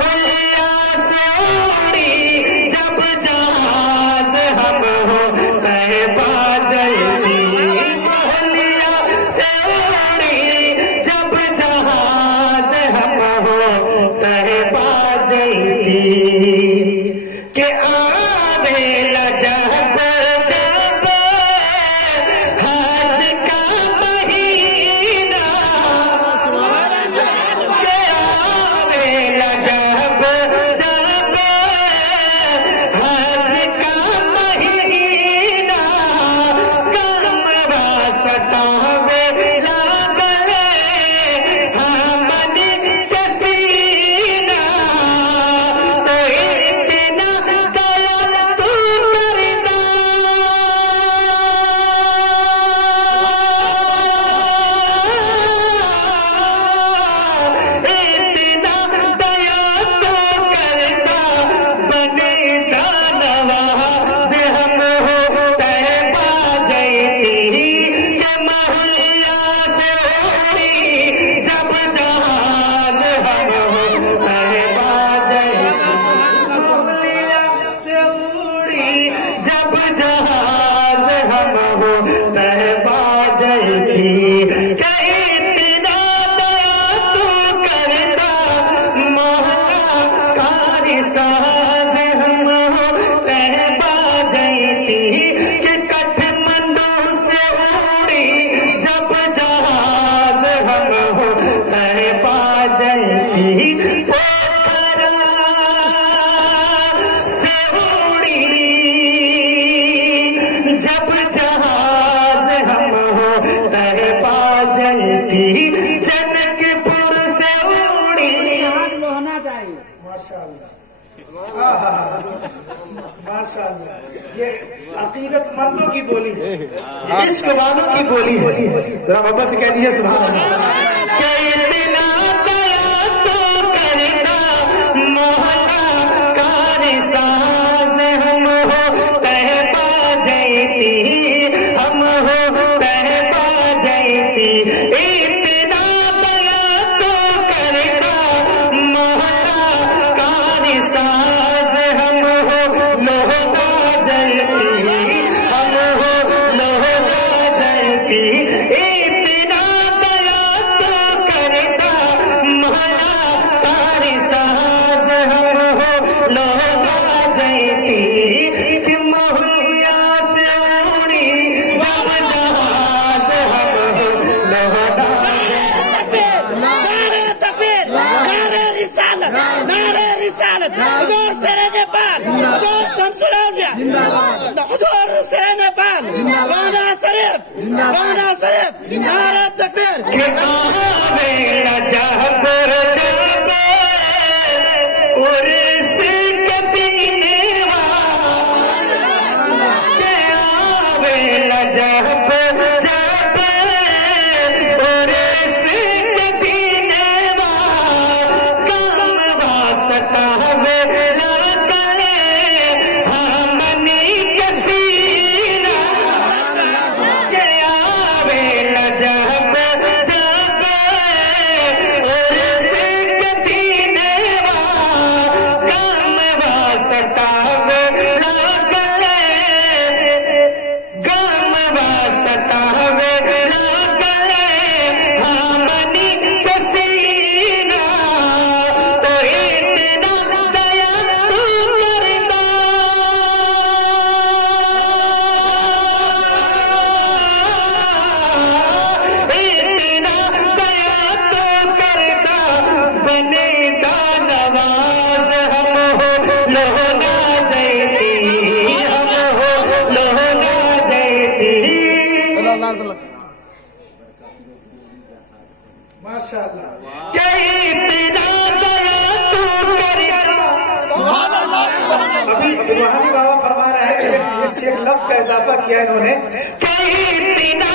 मोहलिया से उड़ी जब जहाज हम हो तैबा जयती। मोहलिया से उड़ी जब जहाज हम हो तैबा जयती। के आवेला जब जब हज का महीना, के आवेला जब जब हज का महीना, गमवा सतावे लागले हमन के सीना। तो इतना दया तू करना, इतना दया तो करना, बने दानवा से हम हो तैबा जयती। के मोहलिया से उड़ी जब जहाज हम हो तैबा जयती। मोहलिया से उड़ी जब जहाज हम हो तैबा जयती। के इतना दया तू करता, मोहला कारी साज हम हो तैबा जयती। के काठमांडू से उड़ी जब जहाज हम हो तैबा जयती। पोखरा से उड़ी जब जहाज हम हो तैबा जयती। जनकपुर से उड़ी होना चाहिए। माशाअल्लाह, ये अकीदतमंदों की बोली है, इश्क वालों की बोली है। जरा बाबा से कह दीजिए सुभान अल्लाह। क्या इतना दया तो करता, मोहला कारी साज हम हो तैबा जयती। हम हो तैबा जयती। इतना दया तो करता, मोहला कारी साज हम हो लोहना जयती। हम हो लोहना जयती। इतना दया तो करता, मोहला कारी साज हम हो लोहना जयती। कि मोहलिया से उड़ी जब जहाज हम हो लोहना नारे तकबीर, नारे रिसालत, नारे रिसालत। हुजूर शेरे नेपाल, हुजूर शमसुल औलिया, हुजूर शेरे नेपाल, राना शरीफ, राना शरीफ। नारे तकबीर। के आवेला जब जब उर्स के दीनवा, के आवेला जब जब उर्स के दीनवा, गमवा सतावे लागले हमनी के सीना। के आवेला जब जब उर्स के दीनवा, गमवा सतावे लागले, गमवा सतावे लागले हमनी के सीना। तो इतना दया तू करता, इतना दया तो करता, बने दानवाज हम हो लोहना जयती। हम हो लोहना जयती। माशाअल्लाह, के इतना दया तू करता। अभी रूहानी बाबा फरमा रहे हैं कि इस एक लफ्ज का इजाफा किया इन्होंने। के इतना